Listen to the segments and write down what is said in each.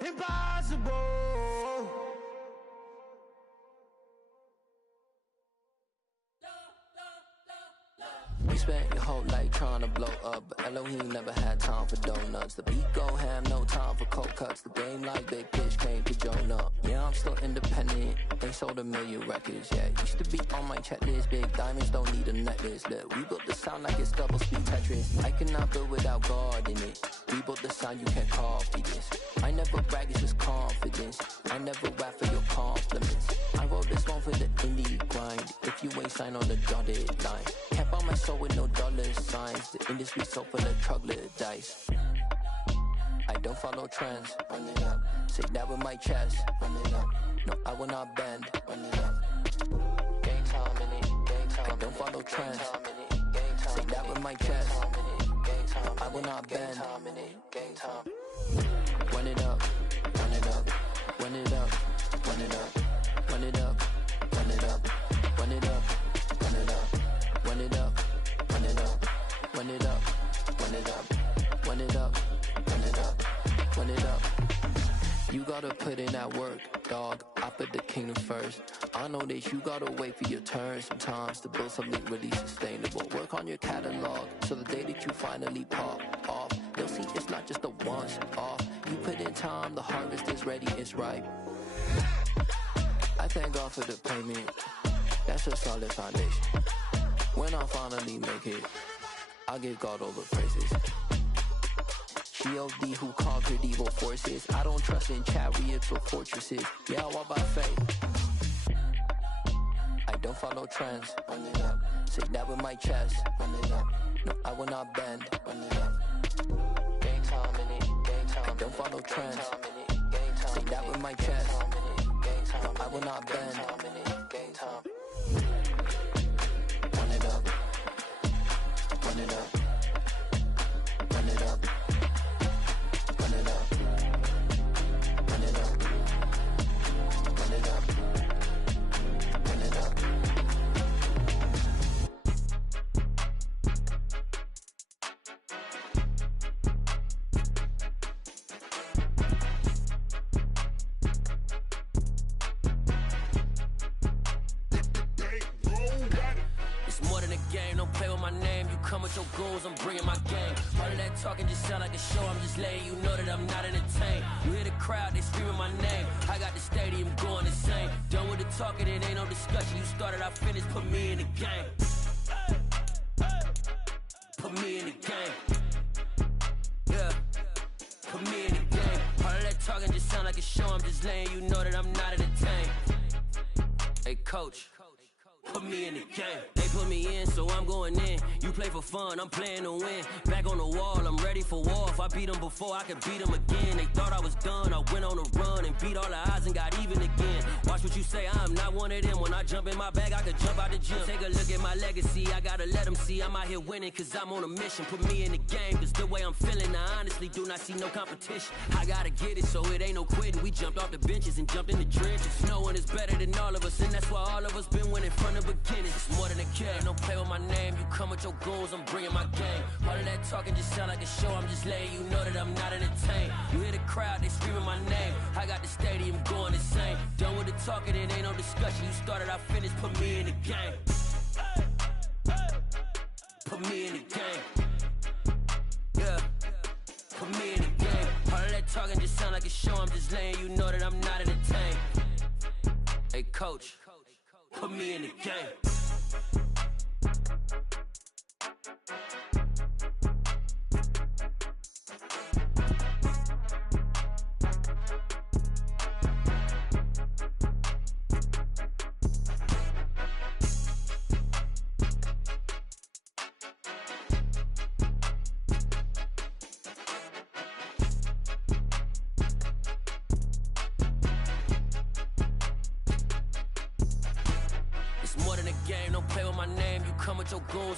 impossible. You spent your whole life trying to blow up, but Elohim never had time for donuts. The beat go ham, no time for cold cuts. The game like Big Fish came to Jonah. Yeah, I'm still independent, they sold 1 million records. Yeah, used to be on my checklist. Big diamonds don't need a necklace. Look, we built the sound like it's double speed Tetris. I cannot build without God in it. We built the sound, you can't copy this. I never brag, it's just confidence. I never rap for your compliments. I wrote this one for the indie grind. If you ain't signed on the dotted line, can't buy my soul with no dollar signs. The industry so full of troglodytes. I don't follow trends. Run it up. Say that with my chest. Run it up. No, I will not bend. Run it up. Gang time in it. Gang time. I don't follow trends. Say that with my chest. I will not bend. Gang time. Run it up. Run it up. Run it up. Run it up. Run it up. Run it up. Run it up. Run it up. Run it up. Run it up. Run it up. Run it up. Run it up. Run it up. Run it up. You gotta put in that work, dog. I put the kingdom first. I know that you gotta wait for your turn sometimes to build something really sustainable. Work on your catalog, so the day that you finally pop off, they'll see it's not just a once off. You put in time, the harvest is ready, it's ripe. I thank God for the payment. That's a solid foundation. When I finally make it, I'll give God all the praises. G.O.D. who conquered evil forces. I don't trust in chariots or fortresses. Yeah, I walk by faith. I don't follow trends. Run it up. Say that with my chest. Run it up. No, I will not bend. Run it up. Gang time in it. Gang time. I don't follow trends. Say that with my chest. No, I will not bend. Gang time. Run it up. Run it up. Run it up. Run it up. Run it up. Run it up. Run it up. It's more than a game, don't play with my name. You come with your goons, I'm bringing my game. All of that talking just sound like a show, I'm just letting you know that I'm not entertained. You hear the crowd, they screaming my name. I got the stadium going insane. Done with the talking, it ain't no discussion. You started, I finished, put me in the game. Put me in the game. Yeah, put me in the game. All of that talking just sound like a show, I'm just letting you know that I'm not entertained. Hey coach, put me in the game. They put me in, so I'm going in. You play for fun, I'm playing to win. Back on the wall, I'm ready for war. If I beat them before, I could beat them again. They thought I was done, I went on a run and beat all the odds and got even again. Watch what you say, I'm not one of them. When I jump in my bag, I could jump out the gym. Take a look at my legacy, I gotta let them see I'm out here winning, cause I'm on a mission. Put me in the game, cause the way I'm feeling, I honestly do not see no competition. I gotta get it, so it ain't no quitting. We jumped off the benches and jumped in the trenches. No one is better than all of us, and that's why all of us been winning from the beginning. It's more than a game, don't play with my name. You come with your goons, I'm bringing my game. All of that talking just sound like a show, I'm just letting you know that I'm not entertained. You hear the crowd, they screaming my name. I got the stadium going insane. Done with the talking, it ain't no discussion. You started, I finished, put me in the game. Put me in the game. Yeah, put me in the game. All of that talking just sound like a show, I'm just letting you know that I'm not entertained. Hey coach, put me in the game.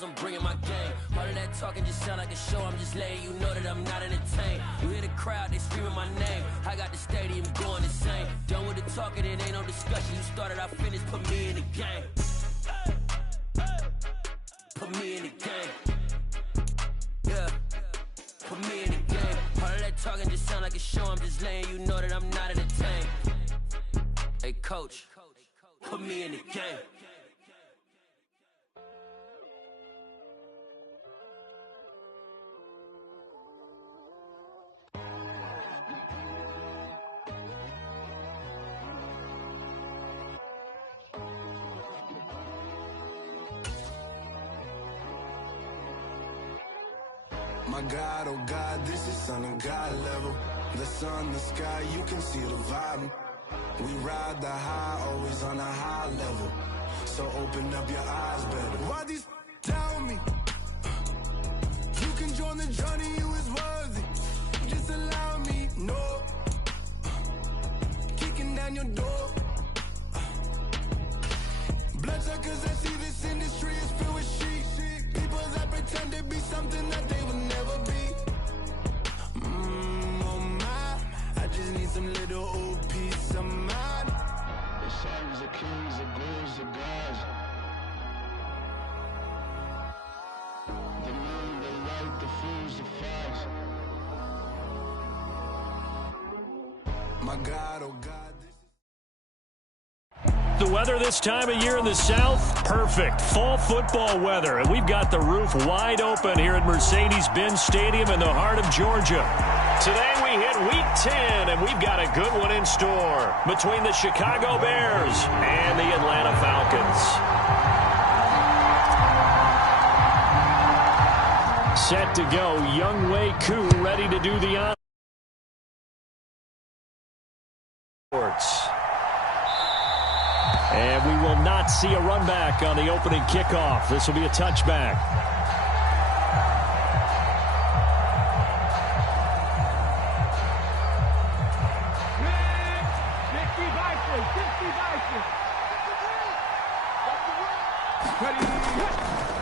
I'm bringing my game. All of that talking just sound like a show, I'm just letting you know that I'm not entertained. You hear the crowd, they screaming my name. I got the stadium going insane. Done with the talking, it ain't no discussion. You started, I finished, put me in the game. Put me in the game. Yeah, put me in the game. All of that talking just sound like a show, I'm just this lane, you know that I'm not in the tank. Hey, coach, put me in the game. My God, oh God, this is son of God level. The sun, the sky, you can see the vibe. We ride the high, always on a high level. So open up your eyes better. Why these tell me? You can join the journey, you is worthy. Just allow me, no. Kicking down your door. Bloodsuckers, I see this industry is filled with sheep. People that pretend to be something that they will never be. Oh my, I just need some little old peace of mind. The sons of kings, the ghouls, the gods. The moon, the light, the fools, the facts. My God, oh God. The weather this time of year in the South, perfect. Fall football weather. And we've got the roof wide open here at Mercedes-Benz Stadium in the heart of Georgia. Today we hit Week 10, and we've got a good one in store between the Chicago Bears and the Atlanta Falcons. Set to go, Younghoe Koo ready to do the honors. And we will not see a run back on the opening kickoff. This will be a touchback.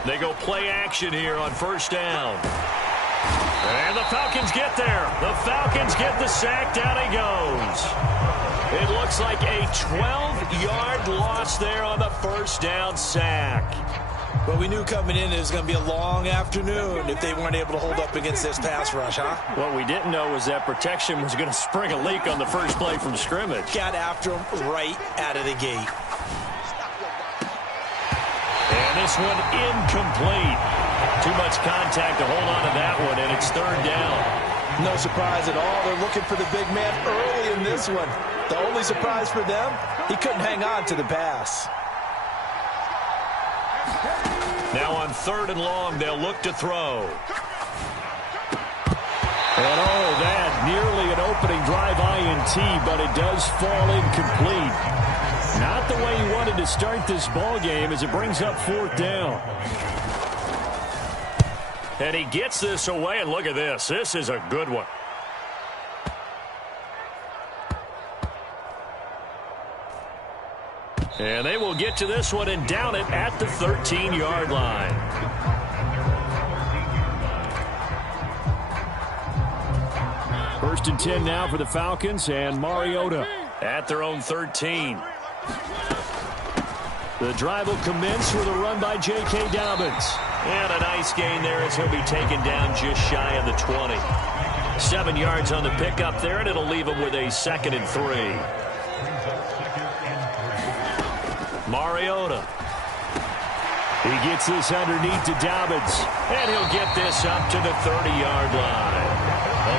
They go play action here on first down. And the Falcons get there. The Falcons get the sack. Down he goes. It looks like a 12-yard loss there on the first down sack. Well, we knew coming in it was going to be a long afternoon if they weren't able to hold up against this pass rush, huh? What we didn't know was that protection was going to spring a leak on the first play from scrimmage. Got after him right out of the gate. And this one incomplete. Too much contact to hold on to that one, and it's third down. No surprise at all. They're looking for the big man early in this one. The only surprise for them, he couldn't hang on to the pass. Now on third and long, they'll look to throw. And oh, that nearly an opening drive INT, but it does fall incomplete. Not the way he wanted to start this ball game as it brings up fourth down. And he gets this away, and look at this. This is a good one. And they will get to this one and down it at the 13-yard line. First and 10 now for the Falcons, and Mariota at their own 13. The drive will commence with a run by J.K. Dobbins. And a nice gain there as he'll be taken down just shy of the 20. 7 yards on the pickup there, and it'll leave him with a 2nd and 3. Mariota. He gets this underneath to Dobbins, and he'll get this up to the 30-yard line.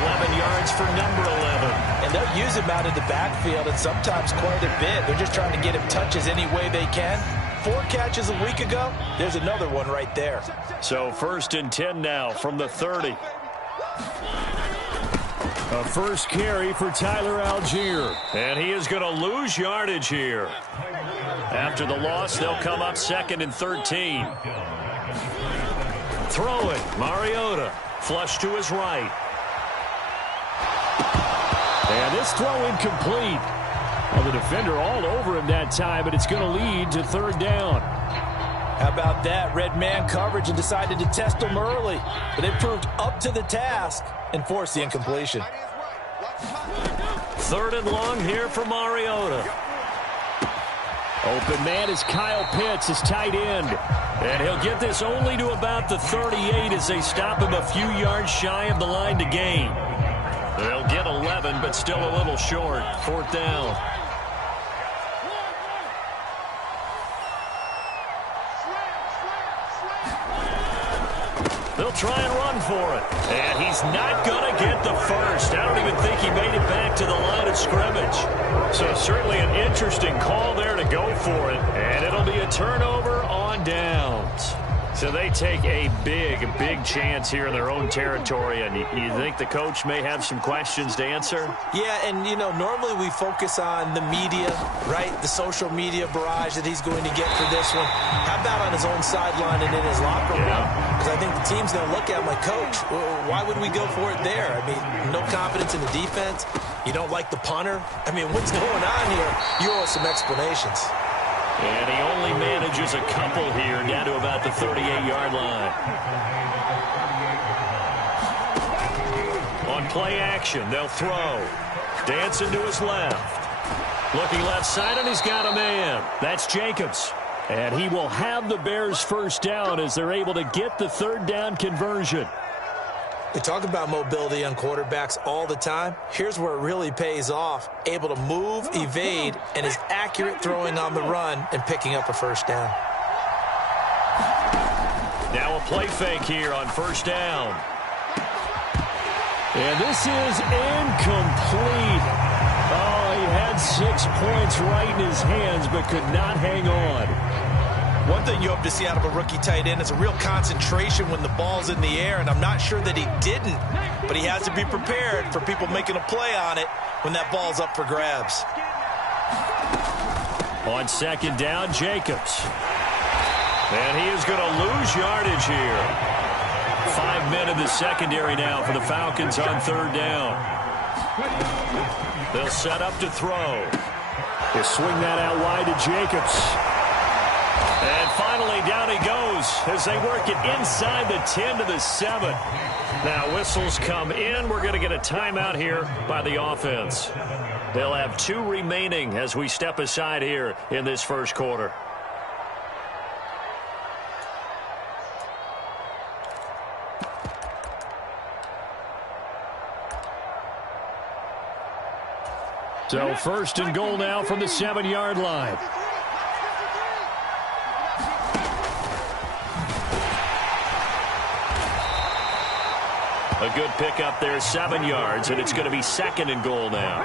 11 yards for number 11. And they'll use him out of the backfield, and sometimes quite a bit. They're just trying to get him touches any way they can. 4 catches a week ago. There's another one right there. So first and 10 now from the 30. A first carry for Tyler Algier. And he is going to lose yardage here. After the loss, they'll come up 2nd and 13. Throwing, Mariota. Flush to his right. And this throw incomplete. Well, the defender all over him that time, but it's going to lead to 3rd down. How about that? Red man coverage and decided to test him early. But they proved up to the task and forced the incompletion. 3rd and long here for Mariota. Open man is Kyle Pitts, his tight end. And he'll get this only to about the 38 as they stop him a few yards shy of the line to gain. They'll get 11, but still a little short. 4th down. They'll try and run for it. And he's not going to get the first. I don't even think he made it back to the line of scrimmage. So certainly an interesting call there to go for it. And it'll be a turnover on downs. So they take a big chance here in their own territory. And you think the coach may have some questions to answer? Yeah, and, normally we focus on the media, right? The social media barrage that he's going to get for this one. How about on his own sideline and in his locker room? Because I think the team's going to look at him like, Coach, why would we go for it there? I mean, no confidence in the defense. You don't like the punter. I mean, what's going on here? You owe us some explanations. And he only manages a couple here, down to about the 38-yard line. On play action, they'll throw. Dancing to his left. Looking left side, and he's got a man. That's Jacobs. And he will have the Bears first down as they're able to get the 3rd down conversion. We talk about mobility on quarterbacks all the time. Here's where it really pays off. Able to move, evade, and is accurate throwing on the run and picking up a first down. Now a play fake here on 1st down. And this is incomplete. Oh, he had 6 points right in his hands but could not hang on. One thing you hope to see out of a rookie tight end is a real concentration when the ball's in the air, and I'm not sure that he didn't, but he has to be prepared for people making a play on it when that ball's up for grabs. On 2nd down, Jacobs. And he is going to lose yardage here. 5 men in the secondary now for the Falcons on 3rd down. They'll set up to throw. They swing that out wide to Jacobs. And finally, down he goes as they work it inside the 10 to the 7. Now, whistles come in. We're going to get a timeout here by the offense. They'll have 2 remaining as we step aside here in this first quarter. So 1st and goal now from the 7-yard line. A good pickup there, 7 yards, and it's going to be 2nd and goal now.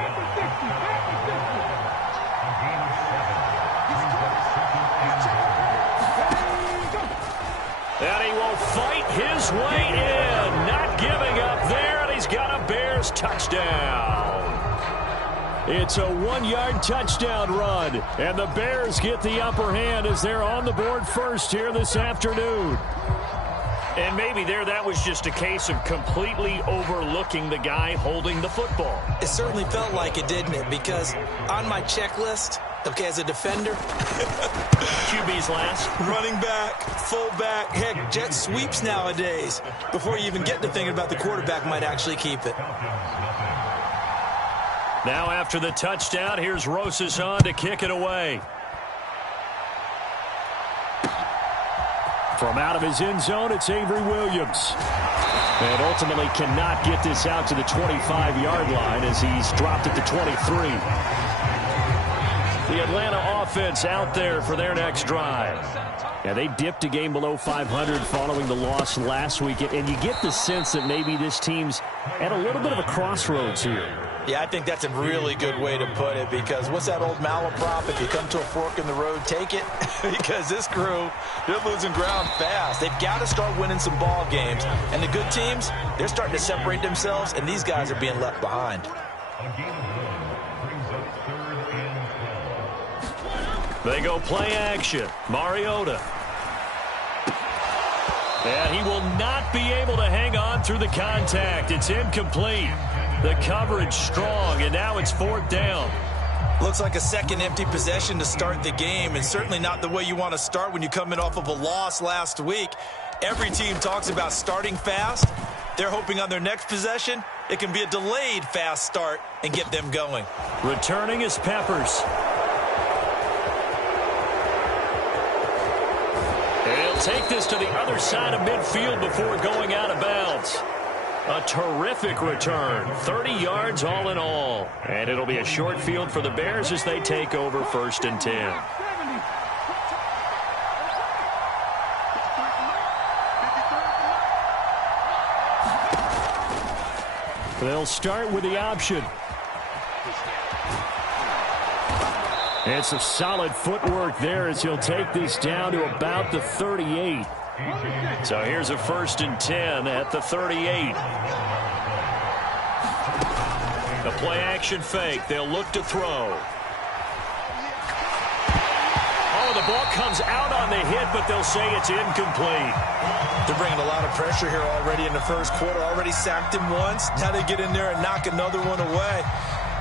And he will fight his way in, not giving up there, and he's got a Bears touchdown. It's a 1-yard touchdown run, and the Bears get the upper hand as they're on the board first here this afternoon. And maybe that was just a case of completely overlooking the guy holding the football. It certainly felt like it, didn't it? Because on my checklist, okay, as a defender, QB's last. Running back, fullback, heck, jet sweeps nowadays. Before you even get to thinking about the quarterback might actually keep it. Now after the touchdown, here's Rosas on to kick it away. From out of his end zone, it's Avery Williams. And ultimately cannot get this out to the 25-yard line as he's dropped at the 23. The Atlanta offense out there for their next drive. Yeah, they dipped a game below 500 following the loss last week. And you get the sense that maybe this team's at a little bit of a crossroads here. Yeah, I think that's a really good way to put it, because what's that old malaprop? If you come to a fork in the road, take it. Because this crew, they're losing ground fast. They've got to start winning some ball games. And the good teams, they're starting to separate themselves, and these guys are being left behind. They go play action. Mariota. And he will not be able to hang on through the contact. It's incomplete. The coverage strong, and now it's 4th down. Looks like a second empty possession to start the game, and certainly not the way you want to start when you're coming off of a loss last week. Every team talks about starting fast. They're hoping on their next possession, it can be a delayed fast start and get them going. Returning is Peppers. He'll take this to the other side of midfield before going out of bounds. A terrific return. 30 yards all in all. And it'll be a short field for the Bears as they take over 1st and 10. They'll start with the option. And some solid footwork there as he'll take this down to about the 38. So here's a 1st and 10 at the 38. The play action fake. They'll look to throw. Oh, the ball comes out on the hit, but they'll say it's incomplete. They're bringing a lot of pressure here already in the first quarter. Already sacked him once. Now they get in there and knock another one away.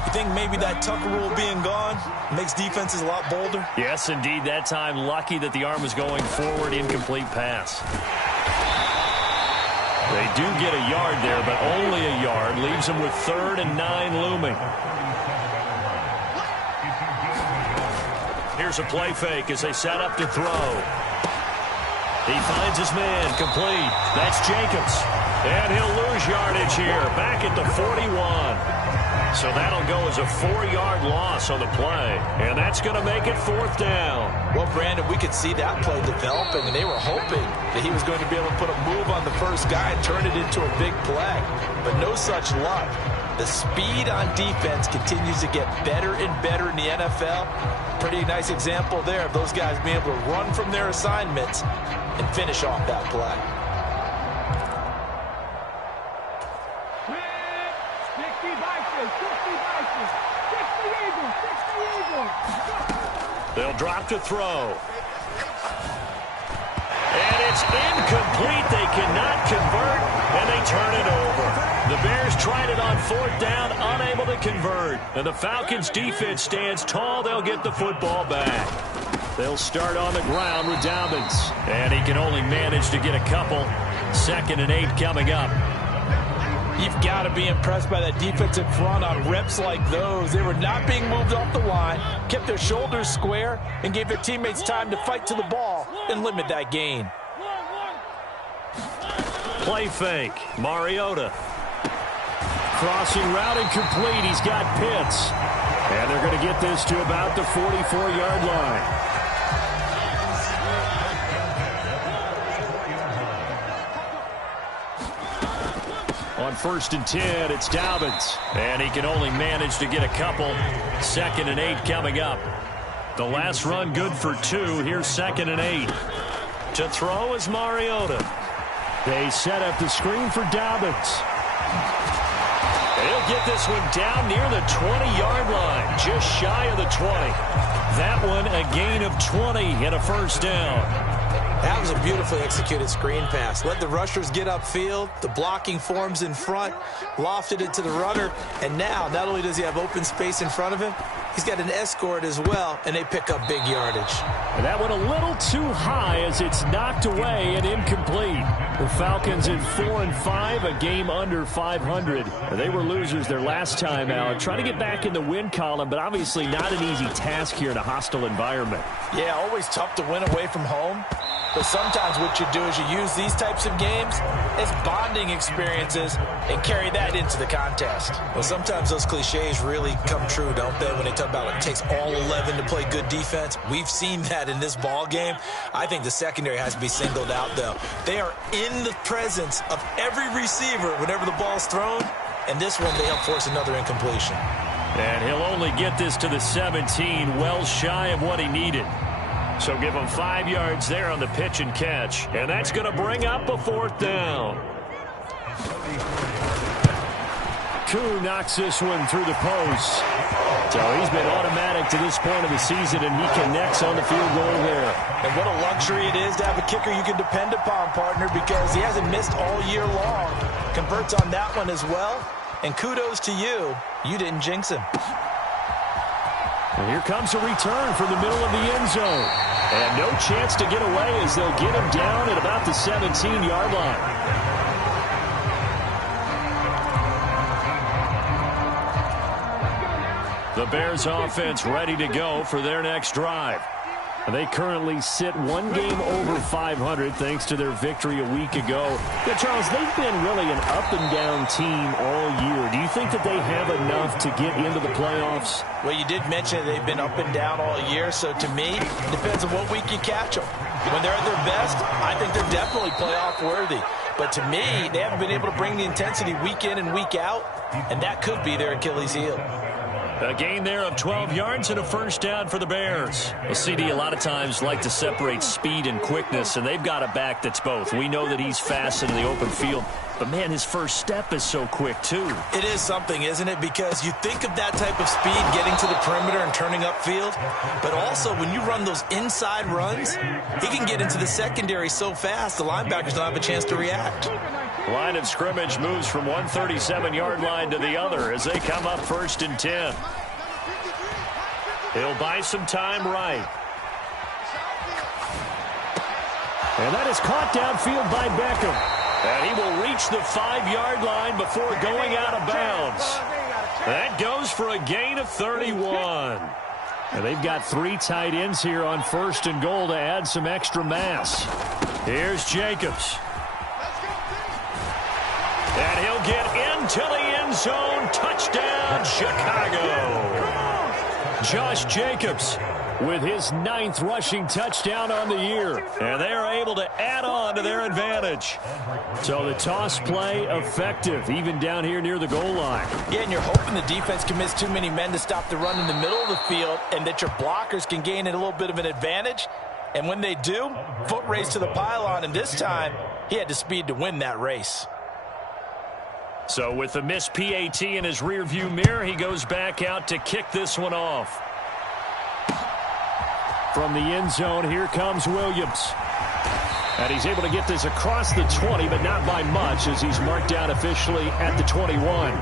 You think maybe that Tucker rule being gone makes defenses a lot bolder? Yes, indeed. That time, lucky that the arm was going forward. Incomplete pass. They do get a yard there, but only a yard. Leaves them with 3rd and 9 looming. Here's a play fake as they set up to throw. He finds his man. Complete. That's Jacobs. And he'll lose yardage here. Back at the 41. So that'll go as a 4-yard loss on the play. And that's going to make it 4th down. Well, Brandon, we could see that play developing, and they were hoping that he was going to be able to put a move on the first guy and turn it into a big play. But no such luck. The speed on defense continues to get better and better in the NFL. Pretty nice example there of those guys being able to run from their assignments and finish off that play. They'll drop to throw. And it's incomplete. They cannot convert, and they turn it over. The Bears tried it on 4th down, unable to convert. And the Falcons' defense stands tall. They'll get the football back. They'll start on the ground with Dobbins. And he can only manage to get a couple. 2nd and 8 coming up. You've got to be impressed by that defensive front on reps like those. They were not being moved off the line, kept their shoulders square, and gave their teammates time to fight to the ball and limit that gain. Play fake. Mariota. Crossing route incomplete. He's got Pitts. And they're going to get this to about the 44-yard line. On 1st and 10, it's Dobbins. And he can only manage to get a couple. 2nd and 8 coming up. The last run good for 2. Here's 2nd and 8. To throw is Mariota. They set up the screen for Dobbins. And he'll get this one down near the 20-yard line. Just shy of the 20. That one a gain of 20 and a 1st down. That was a beautifully executed screen pass. Let the rushers get upfield. The blocking forms in front. Lofted it to the runner. And now, not only does he have open space in front of him, he's got an escort as well, and they pick up big yardage. And that one a little too high as it's knocked away and incomplete. The Falcons in 4 and 5, a game under 500. They were losers their last time out. Trying to get back in the win column, but obviously not an easy task here in a hostile environment. Yeah, always tough to win away from home. But sometimes what you do is you use these types of games as bonding experiences and carry that into the contest. Well, sometimes those cliches really come true, don't they, when they talk about it takes all 11 to play good defense. We've seen that in this ball game. I think the secondary has to be singled out, though. They are in the presence of every receiver whenever the ball's thrown, and this one they help force another incompletion. And he'll only get this to the 17, well shy of what he needed. So give him 5 yards there on the pitch and catch. And that's going to bring up a 4th down. Koo knocks this one through the post. So he's been automatic to this point of the season, and he connects on the field goal there. And what a luxury it is to have a kicker you can depend upon, partner, because he hasn't missed all year long. Converts on that one as well. And kudos to you. You didn't jinx him. And here comes a return from the middle of the end zone. And no chance to get away as they'll get him down at about the 17-yard line. The Bears offense ready to go for their next drive. They currently sit one game over 500 thanks to their victory a week ago. Yeah, Charles, they've been really an up-and-down team all year. Do you think that they have enough to get into the playoffs? Well, you did mention they've been up and down all year, so to me, it depends on what week you catch them. When they're at their best, I think they're definitely playoff worthy. But to me, they haven't been able to bring the intensity week in and week out, and that could be their Achilles heel. A gain there of 12 yards and a first down for the Bears. Well, CD, a lot of times like to separate speed and quickness, and they've got a back that's both. We know that he's fast in the open field, but, man, his first step is so quick, too. It is something, isn't it? Because you think of that type of speed getting to the perimeter and turning upfield, but also when you run those inside runs, he can get into the secondary so fast the linebackers don't have a chance to react. Line of scrimmage moves from one 37-yard line to the other as they come up 1st and 10. He'll buy some time right. And that is caught downfield by Beckham. And he will reach the 5-yard line before going out of bounds. That goes for a gain of 31. And they've got 3 tight ends here on 1st and goal to add some extra mass. Here's Jacobs. And he'll get into the end zone. Touchdown, Chicago. Josh Jacobs with his 9th rushing touchdown on the year. And they are able to add on to their advantage. So the toss play effective, even down here near the goal line. Yeah, and you're hoping the defense commits too many men to stop the run in the middle of the field and that your blockers can gain a little bit of an advantage. And when they do, foot race to the pylon. And this time, he had the speed to win that race. So with the missed PAT in his rearview mirror, he goes back out to kick this one off. From the end zone, here comes Williams. And he's able to get this across the 20, but not by much as he's marked down officially at the 21.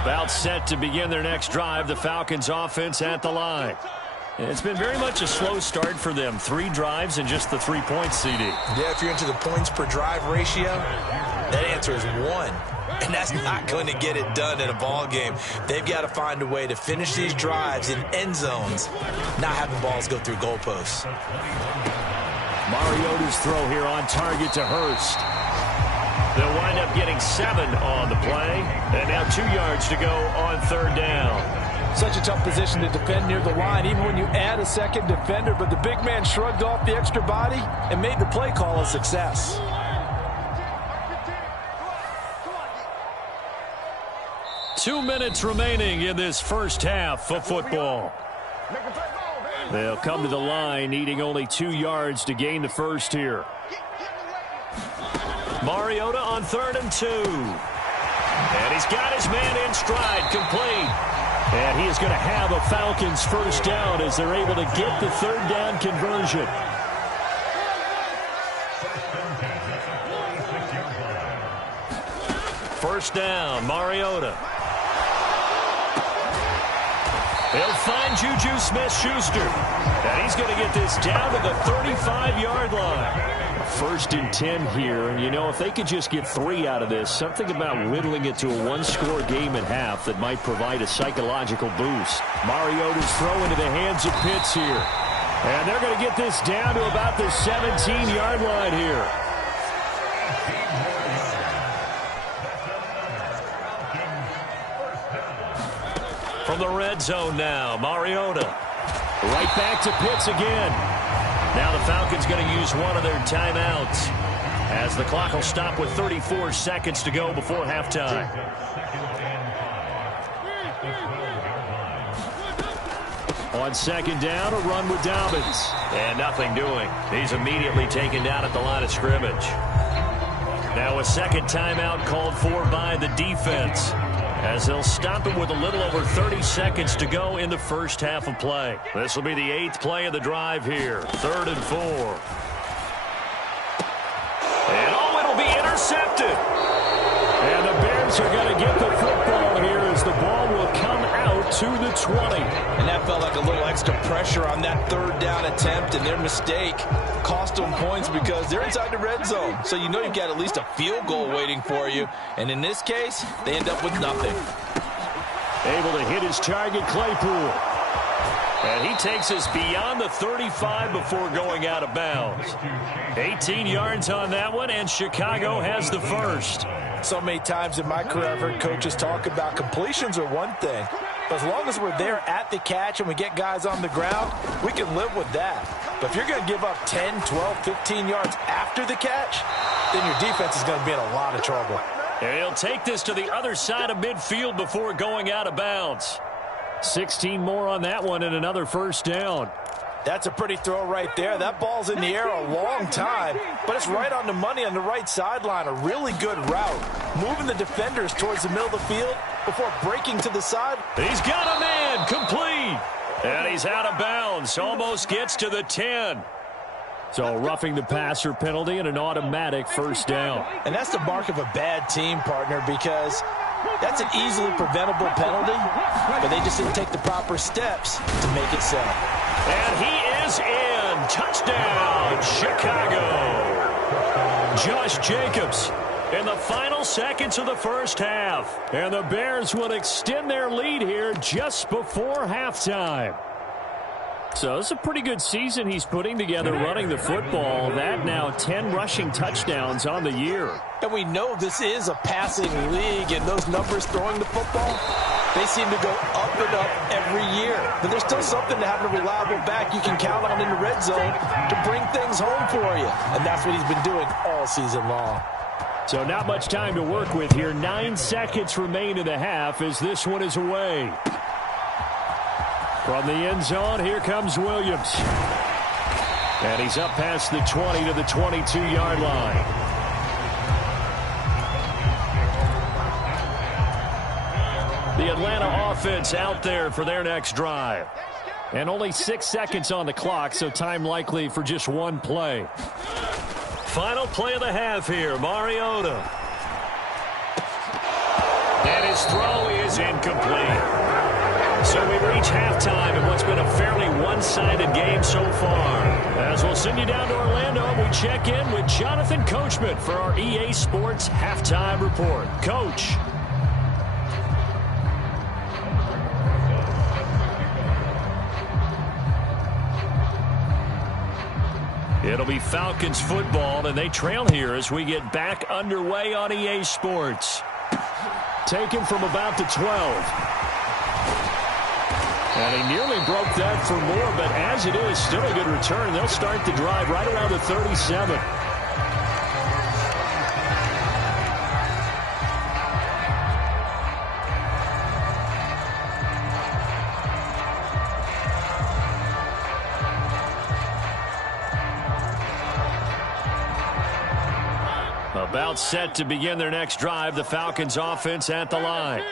About set to begin their next drive, the Falcons offense at the line. It's been very much a slow start for them. 3 drives and just the 3 points, CD. Yeah, if you're into the points per drive ratio, that answer is 1. And that's not going to get it done in a ball game. They've got to find a way to finish these drives in end zones, not having balls go through goalposts. Mariota's throw here on target to Hurst. They'll wind up getting 7 on the play. And now 2 yards to go on 3rd down. Such a tough position to defend near the line, even when you add a second defender. But the big man shrugged off the extra body and made the play call a success. Two minutes remaining in this first half of football. They'll come to the line, needing only 2 yards to gain the first here. Mariota on 3rd and 2. And he's got his man in stride, complete. And he is going to have a Falcons first down as they're able to get the 3rd down conversion. First down, Mariota. He'll find Juju Smith-Schuster. And he's going to get this down to the 35-yard line. 1st and 10 here, and you know, if they could just get 3 out of this, something about whittling it to a 1-score game at half that might provide a psychological boost. Mariota's throw into the hands of Pitts here. And they're going to get this down to about the 17-yard line here. From the red zone now, Mariota. Right back to Pitts again. Now the Falcons going to use one of their timeouts as the clock will stop with 34 seconds to go before halftime. On 2nd down, a run with Dobbins. And nothing doing. He's immediately taken down at the line of scrimmage. Now a second timeout called for by the defense, as they'll stop him with a little over 30 seconds to go in the first half of play. This will be the 8th play of the drive here. 3rd and 4. And it'll be intercepted. And the Bears are going to get the football here as the ball will come out to the 20. And that felt like a little extra pressure on that 3rd down attempt, and their mistake cost them points because they're inside the red zone. So you know you've got at least a field goal waiting for you. And in this case, they end up with nothing. Able to hit his target, Claypool. And he takes us beyond the 35 before going out of bounds. 18 yards on that one, and Chicago has the first. So many times in my career, I've heard coaches talk about completions are one thing. But as long as we're there at the catch and we get guys on the ground, we can live with that. But if you're going to give up 10, 12, 15 yards after the catch, then your defense is going to be in a lot of trouble. And he'll take this to the other side of midfield before going out of bounds. 16 more on that one and another first down. That's a pretty throw right there. That ball's in the air a long time, but it's right on the money on the right sideline. A really good route. Moving the defenders towards the middle of the field before breaking to the side. He's got a man, complete. And he's out of bounds. Almost gets to the 10. So roughing the passer penalty and an automatic first down. And that's the mark of a bad team, partner, because that's an easily preventable penalty, but they just didn't take the proper steps to make it so. And he is in. Touchdown, Chicago. Josh Jacobs in the final seconds of the first half. And the Bears will extend their lead here just before halftime. So it's a pretty good season he's putting together running the football. That now 10 rushing touchdowns on the year. And we know this is a passing league, and those numbers throwing the football, they seem to go up and up every year. But there's still something to having a reliable back you can count on in the red zone to bring things home for you. And that's what he's been doing all season long. So not much time to work with here. 9 seconds remain in the half as this one is away. From the end zone, here comes Williams. And he's up past the 20 to the 22-yard line. The Atlanta offense out there for their next drive. And only 6 seconds on the clock, so time likely for just one play. Final play of the half here, Mariota. And his throw is incomplete. So we reach halftime in what's been a fairly one-sided game so far. As we'll send you down to Orlando, we check in with Jonathan Coachman for our EA Sports Halftime Report. Coach. It'll be Falcons football, and they trail here as we get back underway on EA Sports. Taken from about the 12. And he nearly broke that for more, but as it is, still a good return. They'll start the drive right around the 37. About set to begin their next drive, the Falcons offense at the line.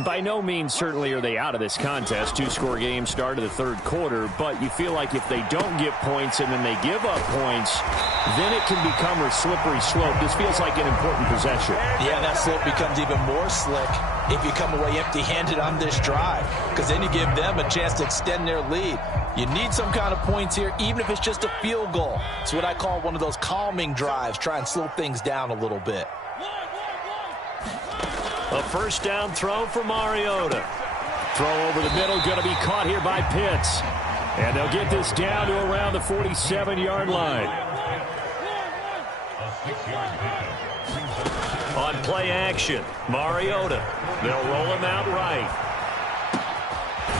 By no means certainly are they out of this contest. 2-score game start of the third quarter, but you feel like if they don't get points and then they give up points, then it can become a slippery slope. This feels like an important possession. Yeah, that slope becomes even more slick if you come away empty-handed on this drive, because then you give them a chance to extend their lead. You need some kind of points here, even if it's just a field goal. It's what I call one of those calming drives, try and slow things down a little bit. A first down throw for Mariota. Throw over the middle, going to be caught here by Pitts. And they'll get this down to around the 47-yard line. On play action, Mariota. They'll roll him out right.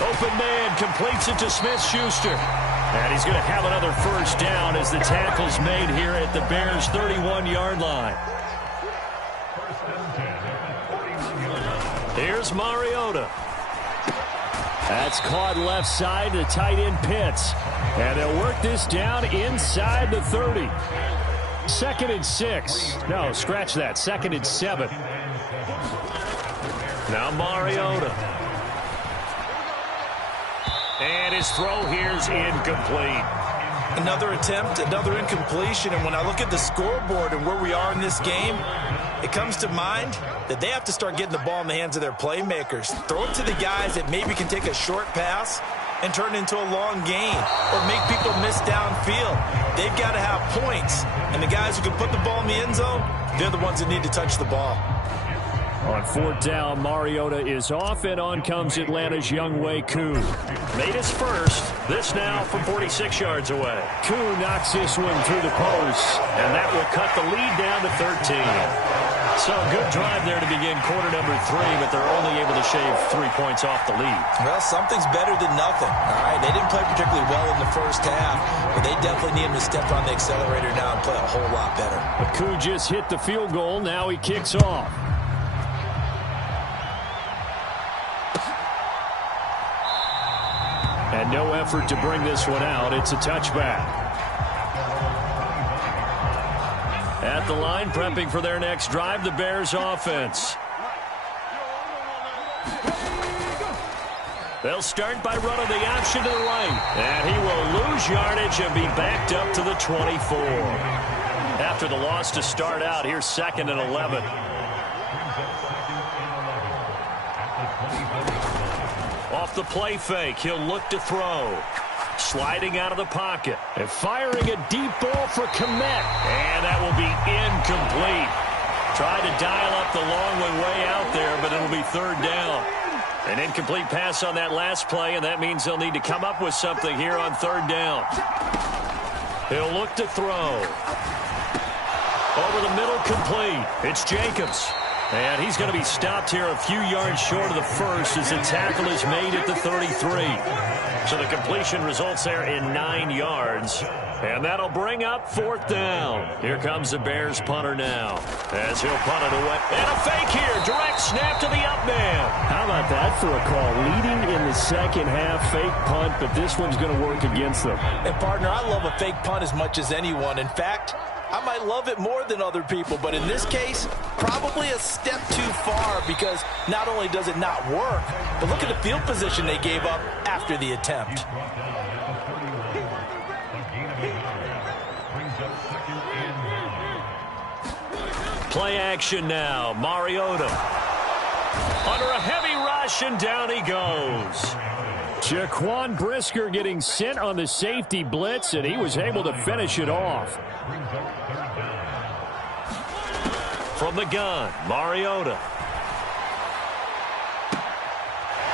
Open man completes it to Smith-Schuster. And he's going to have another first down as the tackle's made here at the Bears' 31-yard line. Here's Mariota. That's caught left side to tight end Pitts. And they'll work this down inside the 30. 2nd and 6. No, scratch that. 2nd and 7. Now Mariota. And his throw here's incomplete. Another attempt, another incompletion. And when I look at the scoreboard and where we are in this game, it comes to mind that they have to start getting the ball in the hands of their playmakers. Throw it to the guys that maybe can take a short pass and turn it into a long gain or make people miss downfield. They've got to have points. And the guys who can put the ball in the end zone, they're the ones that need to touch the ball. On 4th down, Mariota is off, and on comes Atlanta's Younghoe Koo. Made his first. This now from 46 yards away. Koo knocks this one through the post, and that will cut the lead down to 13. So a good drive there to begin quarter number 3, but they're only able to shave 3 points off the lead. Well, something's better than nothing. All right, they didn't play particularly well in the first half, but they definitely need him to step on the accelerator now and play a whole lot better. Koo just hit the field goal. Now he kicks off. And no effort to bring this one out. It's a touchback. At the line, prepping for their next drive, the Bears offense. They'll start by running the option to the right. And he will lose yardage and be backed up to the 24. After the loss to start out, here's 2nd and 11. Off the play fake, he'll look to throw. Sliding out of the pocket and firing a deep ball for Kmet. And that will be incomplete. Tried to dial up the long one way out there, but it'll be 3rd down. An incomplete pass on that last play, and that means they'll need to come up with something here on 3rd down. He'll look to throw. Over the middle, complete. It's Jacobs. And he's going to be stopped here a few yards short of the first as the tackle is made at the 33. So the completion results there in 9 yards. And that'll bring up 4th down. Here comes the Bears punter now as he'll punt it away. And a fake here. Direct snap to the up man. How about that for a call? Leading in the second half, fake punt, but this one's going to work against them. And, partner, I love a fake punt as much as anyone. In fact, I might love it more than other people, but in this case, probably a step too far because not only does it not work, but look at the field position they gave up after the attempt. Play action now. Mariota under a heavy rush, and down he goes. Jaquan Brisker getting sent on the safety blitz, and he was able to finish it off. From the gun, Mariota.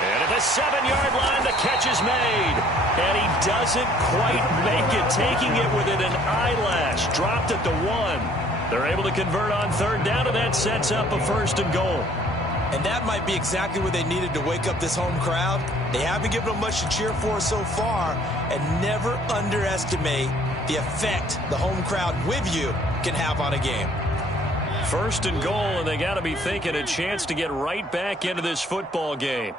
And at the 7-yard line, the catch is made. And he doesn't quite make it, taking it within an eyelash. Dropped at the 1. They're able to convert on 3rd down, and that sets up a 1st and goal. And that might be exactly what they needed to wake up this home crowd. They haven't given them much to cheer for so far, and never underestimate the effect the home crowd with you can have on a game. 1st and goal, and they got to be thinking a chance to get right back into this football game.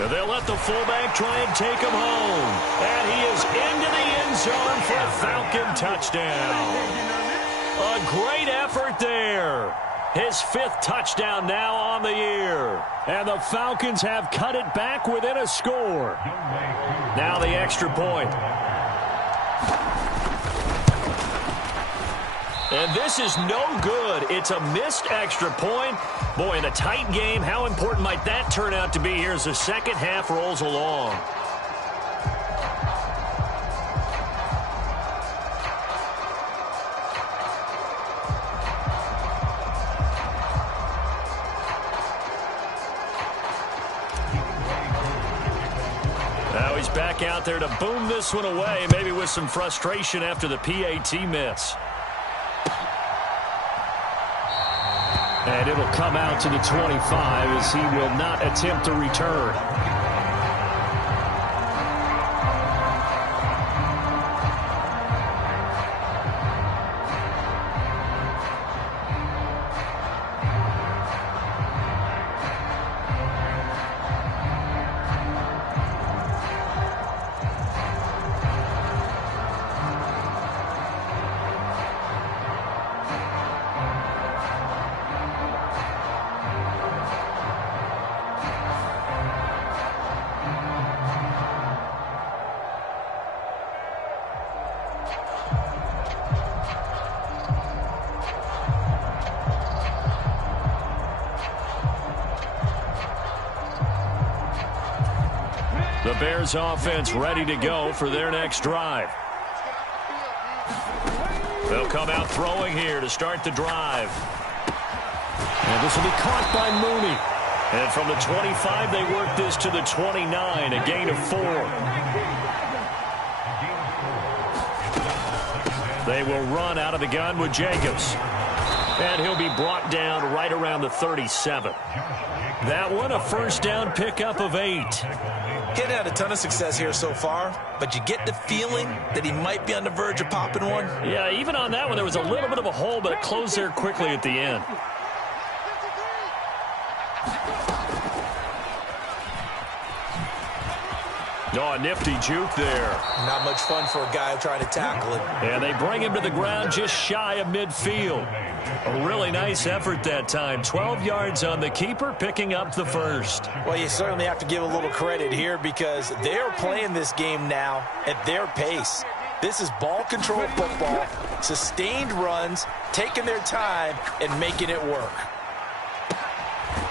And they'll let the fullback try and take him home. And he is into the end zone for a Falcon touchdown. A great effort there. His 5th touchdown now on the year. And the Falcons have cut it back within a score. Now the extra point. And this is no good. It's a missed extra point. Boy, in a tight game, how important might that turn out to be here as the second half rolls along? Now he's back out there to boom this one away, maybe with some frustration after the PAT miss. And it'll come out to the 25 as he will not attempt to return. The Bears offense ready to go for their next drive. They'll come out throwing here to start the drive. And this will be caught by Mooney. And from the 25, they work this to the 29, a gain of 4. They will run out of the gun with Jacobs. And he'll be brought down right around the 37. That one, a first down pickup of 8. He had a ton of success here so far, but you get the feeling that he might be on the verge of popping one. Yeah, even on that one, there was a little bit of a hole, but it closed there quickly at the end. Oh, a nifty juke there. Not much fun for a guy trying to tackle it. And they bring him to the ground just shy of midfield. A really nice effort that time. 12 yards on the keeper, picking up the first. Well, you certainly have to give a little credit here because they're playing this game now at their pace. This is ball control football, sustained runs, taking their time, and making it work.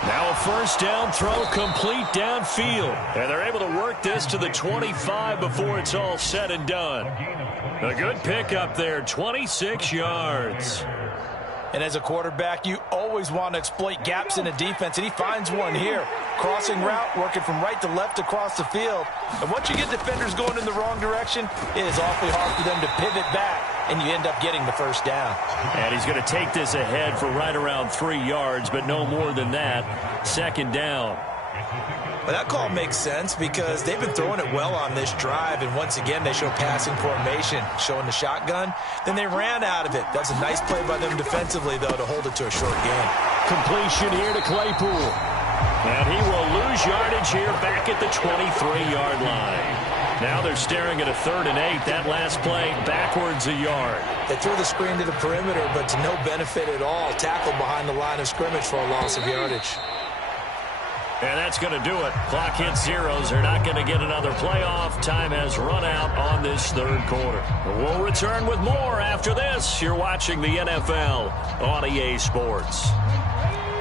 Now a first down throw complete downfield. And they're able to work this to the 25 before it's all said and done. A good pickup there, 26 yards. And as a quarterback, you always want to exploit gaps in a defense, and he finds one here. Crossing route, working from right to left across the field. And once you get defenders going in the wrong direction, it is awfully hard for them to pivot back, and you end up getting the first down. And he's going to take this ahead for right around 3 yards, but no more than that. Second down. Well, that call makes sense because they've been throwing it well on this drive, and once again they show passing formation, showing the shotgun. Then they ran out of it. That's a nice play by them defensively, though, to hold it to a short gain. Completion here to Claypool. And he will lose yardage here back at the 23-yard line. Now they're staring at a 3rd and 8. That last play backwards a yard. They threw the screen to the perimeter, but to no benefit at all. Tackled behind the line of scrimmage for a loss of yardage. And that's going to do it. Clock hits zeros. They're not going to get another playoff. Time has run out on this 3rd quarter. We'll return with more after this. You're watching the NFL on EA Sports.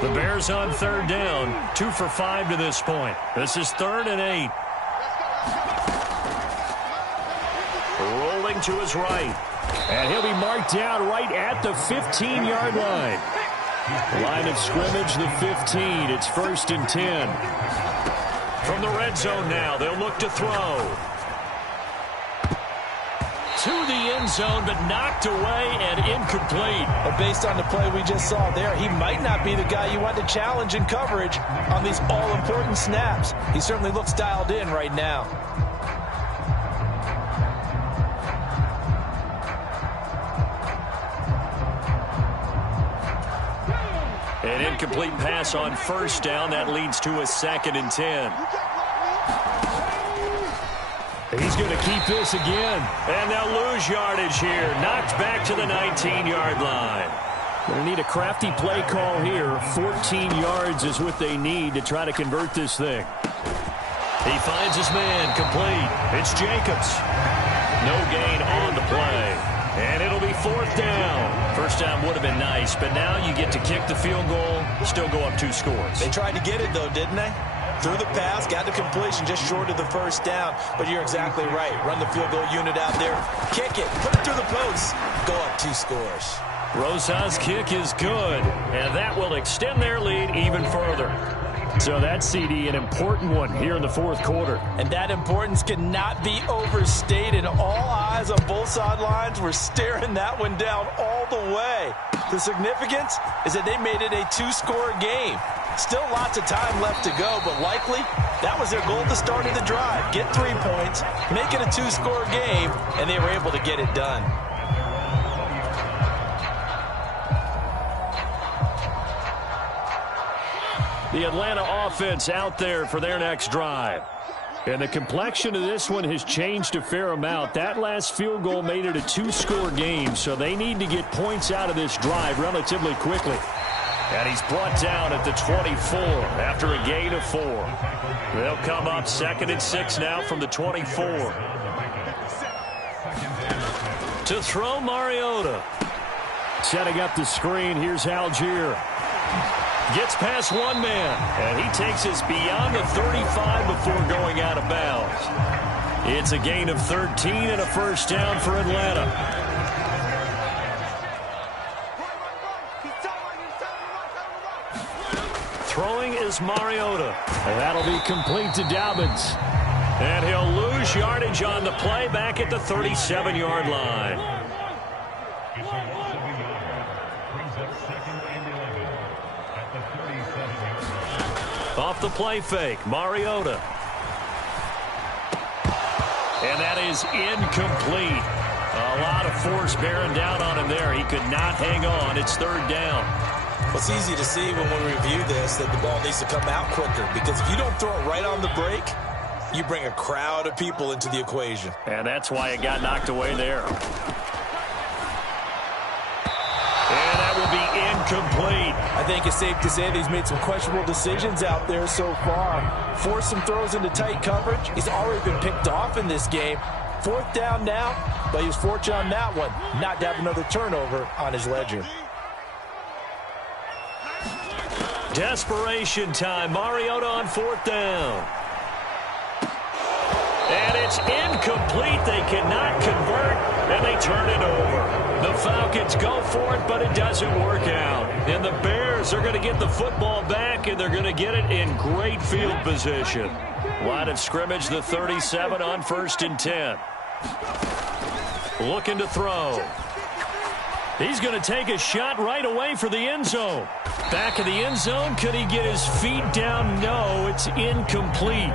The Bears on 3rd down. 2 for 5 to this point. This is 3rd and 8. Rolling to his right. And he'll be marked down right at the 15-yard line. Line of scrimmage, the 15. It's 1st and 10. From the red zone now, they'll look to throw. To the end zone, but knocked away and incomplete. But based on the play we just saw there, he might not be the guy you want to challenge in coverage on these all-important snaps. He certainly looks dialed in right now. An incomplete pass on 1st down. That leads to a 2nd and 10. He's going to keep this again. And they'll lose yardage here. Knocked back to the 19-yard line. Going to need a crafty play call here. 14 yards is what they need to try to convert this thing. He finds his man. Complete. It's Jacobs. No gain on the play. And it'll be 4th down. First down would have been nice, but now you get to kick the field goal, still go up 2 scores. They tried to get it, though, didn't they? Threw the pass, got the completion just short of the first down. But you're exactly right. Run the field goal unit out there. Kick it. Put it through the post. Go up 2 scores. Rosas' kick is good, and that will extend their lead even further. So that's, CD, an important one here in the 4th quarter. And that importance cannot be overstated. All eyes on both sidelines were staring that one down all the way. The significance is that they made it a 2-score game. Still lots of time left to go, but likely that was their goal at the start of the drive. Get 3 points, make it a 2-score game, and they were able to get it done. The Atlanta offense out there for their next drive. And the complexion of this one has changed a fair amount. That last field goal made it a 2-score game, so they need to get points out of this drive relatively quickly. And he's brought down at the 24 after a gain of 4. They'll come up 2nd and 6 now from the 24. To throw Mariota. Setting up the screen, here's Algier. Gets past one man, and he takes us beyond the 35 before going out of bounds. It's a gain of 13 and a first down for Atlanta. Marcus Mariota. And that'll be complete to Dobbins. And he'll lose yardage on the play back at the 37-yard line. Off the play fake, Mariota. And that is incomplete. A lot of force bearing down on him there. He could not hang on. It's third down. Well, it's easy to see when we review this that the ball needs to come out quicker, because if you don't throw it right on the break, you bring a crowd of people into the equation. And that's why it got knocked away there. And that will be incomplete. I think it's safe to say that he's made some questionable decisions out there so far. Forced some throws into tight coverage. He's already been picked off in this game. Fourth down now, but he was fortunate on that one not to have another turnover on his ledger. Desperation time. Mariota on fourth down. And it's incomplete. They cannot convert, and they turn it over. The Falcons go for it, but it doesn't work out. And the Bears are going to get the football back, and they're going to get it in great field position. Line of scrimmage, the 37 on 1st and 10. Looking to throw. He's going to take a shot right away for the end zone. Back of the end zone. Could he get his feet down? No, it's incomplete.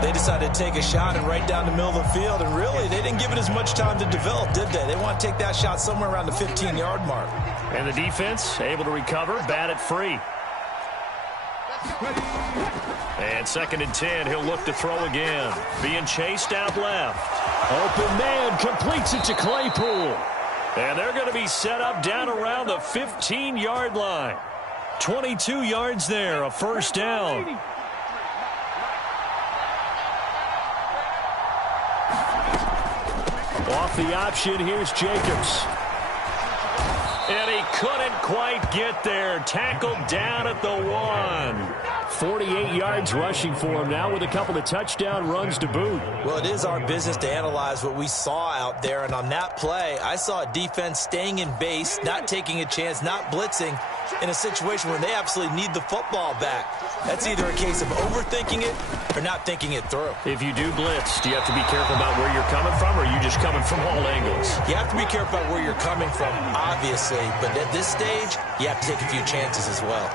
They decided to take a shot and right down the middle of the field, and really, they didn't give it as much time to develop, did they? They want to take that shot somewhere around the 15-yard mark. And the defense able to recover, bat it free. And 2nd and 10, he'll look to throw again. Being chased out left. Open man, completes it to Claypool. And they're going to be set up down around the 15-yard line. 22 yards there, a first down. Off the option, here's Jacobs. And he couldn't quite get there. Tackled down at the 1. 48 yards rushing for him now with a couple of touchdown runs to boot. Well, it is our business to analyze what we saw out there. And on that play, I saw a defense staying in base, not taking a chance, not blitzing in a situation where they absolutely need the football back. That's either a case of overthinking it or not thinking it through. If you do blitz, do you have to be careful about where you're coming from, or are you just coming from all angles? You have to be careful about where you're coming from, obviously. But at this stage, you have to take a few chances as well.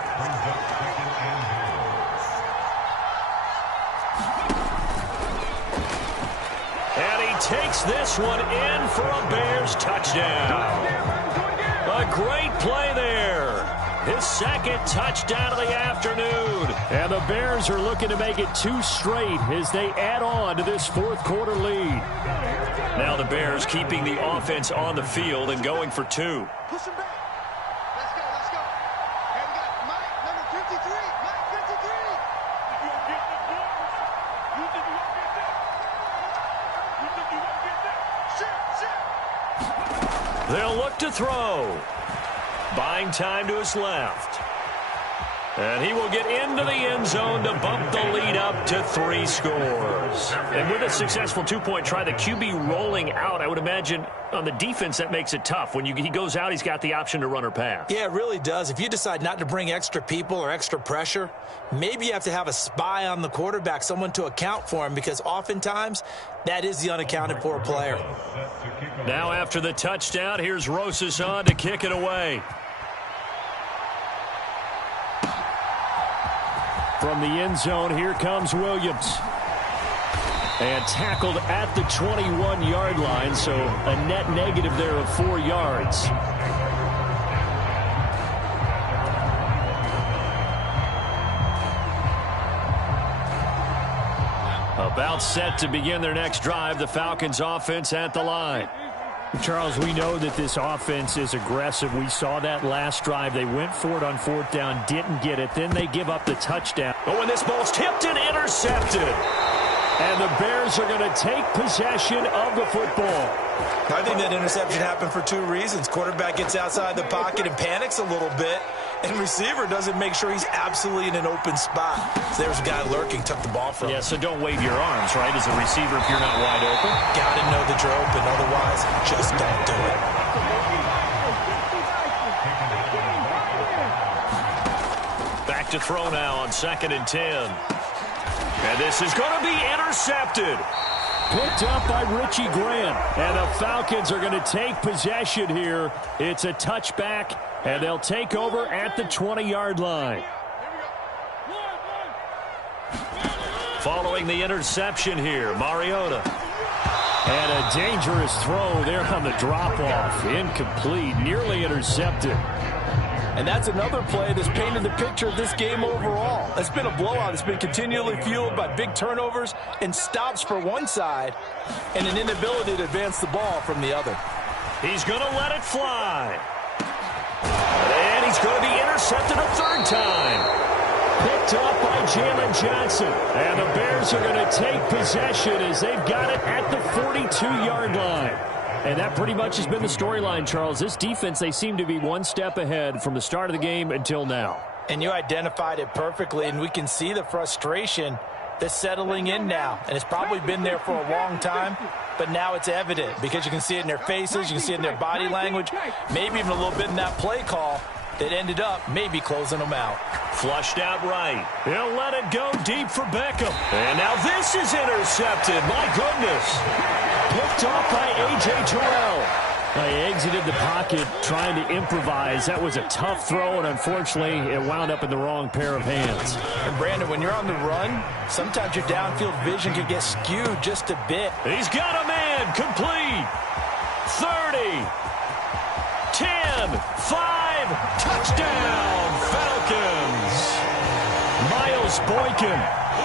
And he takes this one in for a Bears touchdown. A great play there. His second touchdown of the afternoon. And the Bears are looking to make it 2 straight as they add on to this fourth quarter lead. Now the Bears keeping the offense on the field and going for 2. Push him back. Let's go, let's go. And we got Mike, number 53. Mike, 53. You won't get this one. You think you won't get that? You think you won't get that? Shit. They'll look to throw. Buying time to his left. And he will get into the end zone to bump the lead up to 3 scores. And with a successful 2-point try, the QB rolling out, I would imagine on the defense that makes it tough. When he goes out, he's got the option to run or pass. Yeah, it really does. If you decide not to bring extra people or extra pressure, maybe you have to have a spy on the quarterback, someone to account for him, because oftentimes that is the unaccounted for player. Now after the touchdown, here's Rosas on to kick it away. From the end zone, here comes Williams. And tackled at the 21-yard line, so a net negative there of 4 yards. About set to begin their next drive, the Falcons offense at the line. Charles, we know that this offense is aggressive. We saw that last drive. They went for it on 4th down, didn't get it. Then they give up the touchdown. But when this ball's tipped and intercepted. And the Bears are going to take possession of the football. I think that interception happened for 2 reasons. Quarterback gets outside the pocket and panics a little bit, and receiver doesn't make sure he's absolutely in an open spot. So there's a guy lurking, took the ball from him. Yeah, so don't wave your arms, right, as a receiver if you're not wide open. Got to know that you're open. Otherwise, just don't do it. Back back to throw now on 2nd and 10. And this is going to be intercepted. Picked up by Richie Grant. And the Falcons are going to take possession here. It's a touchback, and they'll take over at the 20-yard line. Following the interception here, Mariota. And a dangerous throw there on the drop-off. Incomplete, nearly intercepted. And that's another play that's painted the picture of this game overall. It's been a blowout. It's been continually fueled by big turnovers and stops for one side and an inability to advance the ball from the other. He's going to let it fly. And he's going to be intercepted a 3rd time. Picked up by Jalen Johnson. And the Bears are going to take possession as they've got it at the 42-yard line. And that pretty much has been the storyline, Charles. This defense, they seem to be one step ahead from the start of the game until now. And you identified it perfectly, and we can see the frustration that's settling in now. And it's probably been there for a long time, but now it's evident because you can see it in their faces, you can see it in their body language, maybe even a little bit in that play call that ended up maybe closing them out. Flushed out right. He'll let it go deep for Beckham. And now this is intercepted. My goodness. Picked off by A.J. Terrell. He exited the pocket trying to improvise. That was a tough throw, and unfortunately, it wound up in the wrong pair of hands. And Brandon, when you're on the run, sometimes your downfield vision can get skewed just a bit. He's got a man. Complete. 30. 10. 5. Touchdown, Falcons. Miles Boykin,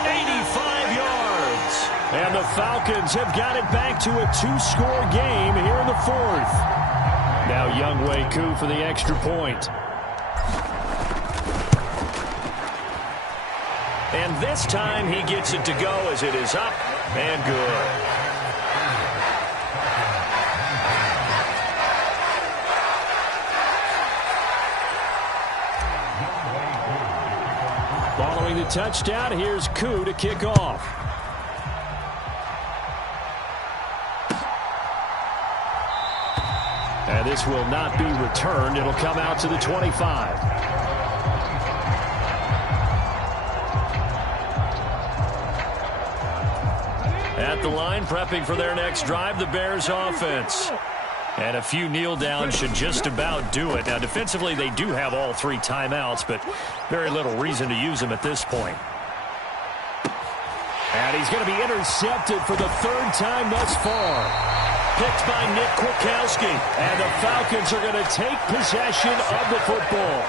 85 yards. And the Falcons have got it back to a 2-score game here in the 4th. Now Younghoe Koo for the extra point. And this time he gets it to go as it is up and good. Following the touchdown, here's Koo to kick off. And this will not be returned. It'll come out to the 25. At the line, prepping for their next drive, the Bears offense. And a few kneel downs should just about do it. Now, defensively, they do have all 3 timeouts, but very little reason to use them at this point. And he's going to be intercepted for the 3rd time thus far. Picked by Nick Kwiatkowski. And the Falcons are going to take possession of the football.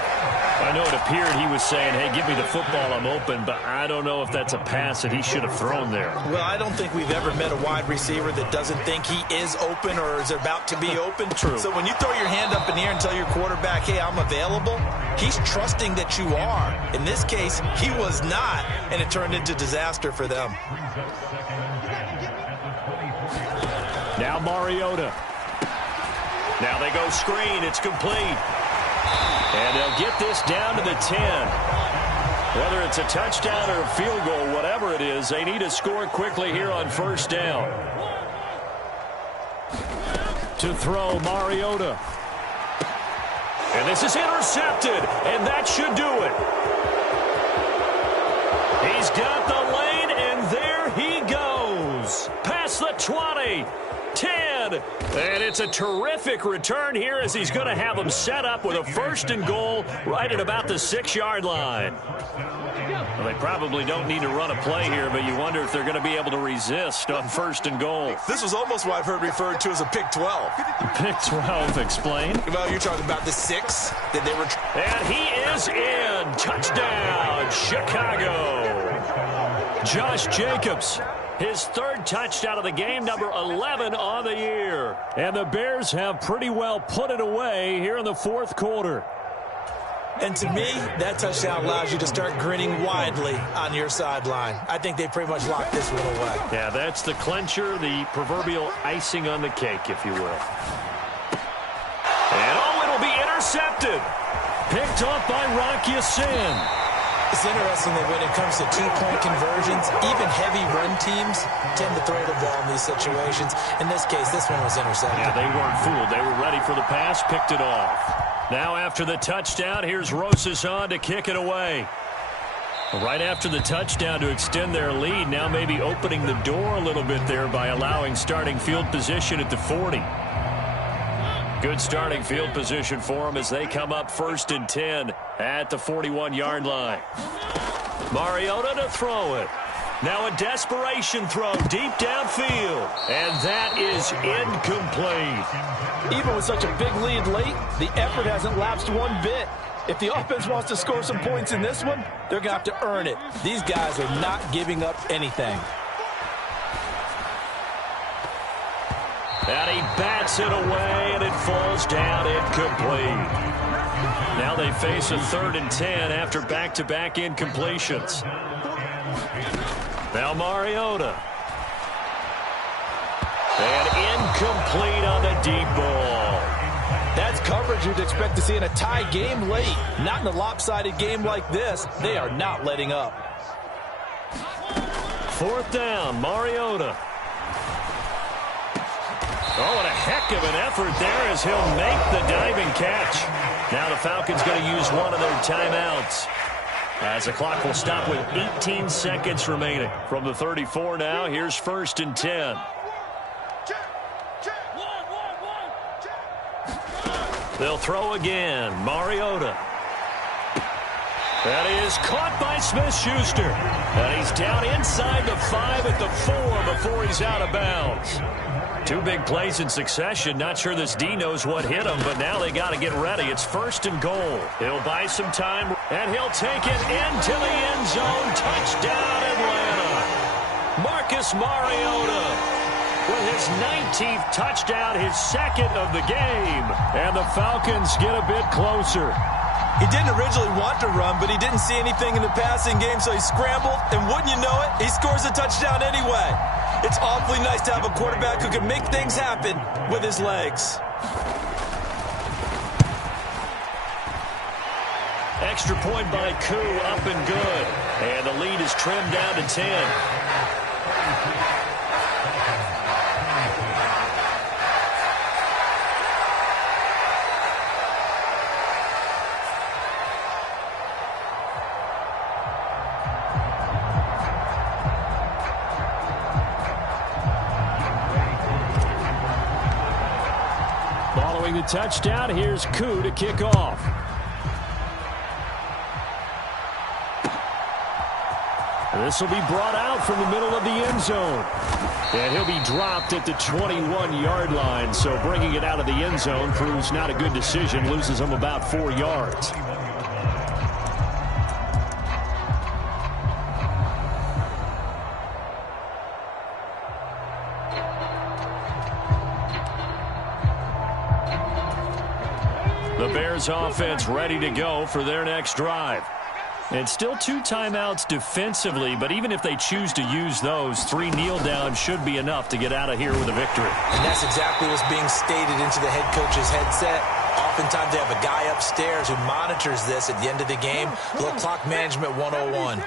I know it appeared he was saying, hey, give me the football, I'm open, but I don't know if that's a pass that he should have thrown there. Well, I don't think we've ever met a wide receiver that doesn't think he is open or is about to be open. True. So when you throw your hand up in the air and tell your quarterback, hey, I'm available, he's trusting that you are. In this case, he was not, and it turned into disaster for them. Now Mariota. Now they go screen. It's complete. And they'll get this down to the 10. Whether it's a touchdown or a field goal, whatever it is, they need to score quickly here on 1st down. To throw, Mariota. And this is intercepted, and that should do it. He's got the lane, and there he goes. Past the 20. 10, and it's a terrific return here as he's going to have them set up with a 1st and goal right at about the 6-yard line. Well, they probably don't need to run a play here, but you wonder if they're going to be able to resist on 1st and goal. This was almost what I've heard referred to as a pick 12. Pick 12, explain. Well, you're talking about the 6 that they were. And he is in. Touchdown, Chicago. Josh Jacobs. His 3rd touchdown of the game, number 11 on the year. And the Bears have pretty well put it away here in the 4th quarter. And to me, that touchdown allows you to start grinning widely on your sideline. I think they pretty much locked this one away. Yeah, that's the clincher, the proverbial icing on the cake, if you will. And it'll be intercepted. Picked off by Rock Ya-Sin. It's interesting that when it comes to 2-point conversions, even heavy run teams tend to throw the ball in these situations. In this case, this one was intercepted. Yeah, they weren't fooled. They were ready for the pass, picked it off. Now after the touchdown, here's Rosas on to kick it away. Right after the touchdown to extend their lead, now maybe opening the door a little bit there by allowing starting field position at the 40. Good starting field position for them as they come up 1st and 10 at the 41-yard line. Mariota to throw it. Now a desperation throw deep downfield. And that is incomplete. Even with such a big lead late, the effort hasn't lapsed one bit. If the offense wants to score some points in this one, they're going to have to earn it. These guys are not giving up anything. And he bats it away, and it falls down incomplete. Now they face a 3rd and 10 after back-to-back incompletions. Now Mariota. And incomplete on the deep ball. That's coverage you'd expect to see in a tie game late. Not in a lopsided game like this. They are not letting up. 4th down, Mariota. Oh, and a heck of an effort there as he'll make the diving catch. Now the Falcons going to use one of their timeouts, as the clock will stop with 18 seconds remaining. From the 34 now, here's 1st and 10. They'll throw again. Mariota. That is caught by Smith-Schuster. And he's down inside the 5 at the 4 before he's out of bounds. 2 big plays in succession. Not sure this D knows what hit him, but now they got to get ready. It's 1st and goal. He'll buy some time, and he'll take it into the end zone. Touchdown, Atlanta. Marcus Mariota with his 19th touchdown, his 2nd of the game. And the Falcons get a bit closer. He didn't originally want to run, but he didn't see anything in the passing game, so he scrambled, and wouldn't you know it, he scores a touchdown anyway. It's awfully nice to have a quarterback who can make things happen with his legs. Extra point by Koo, up and good. And the lead is trimmed down to 10. Following the touchdown, here's Koo to kick off. And this will be brought out from the middle of the end zone. And he'll be dropped at the 21-yard line. So bringing it out of the end zone proves not a good decision. Loses him about 4 yards. The Bears offense ready to go for their next drive. And still 2 timeouts defensively, but even if they choose to use those, 3 kneel downs should be enough to get out of here with a victory. And that's exactly what's being stated into the head coach's headset. Oftentimes they have a guy upstairs who monitors this at the end of the game. A little clock management 101.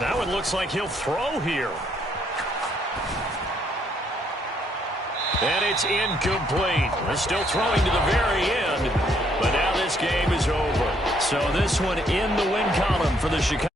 That one looks like he'll throw here. And it's incomplete. They're still throwing to the very end. But now this game is over. So this one in the win column for the Chicago.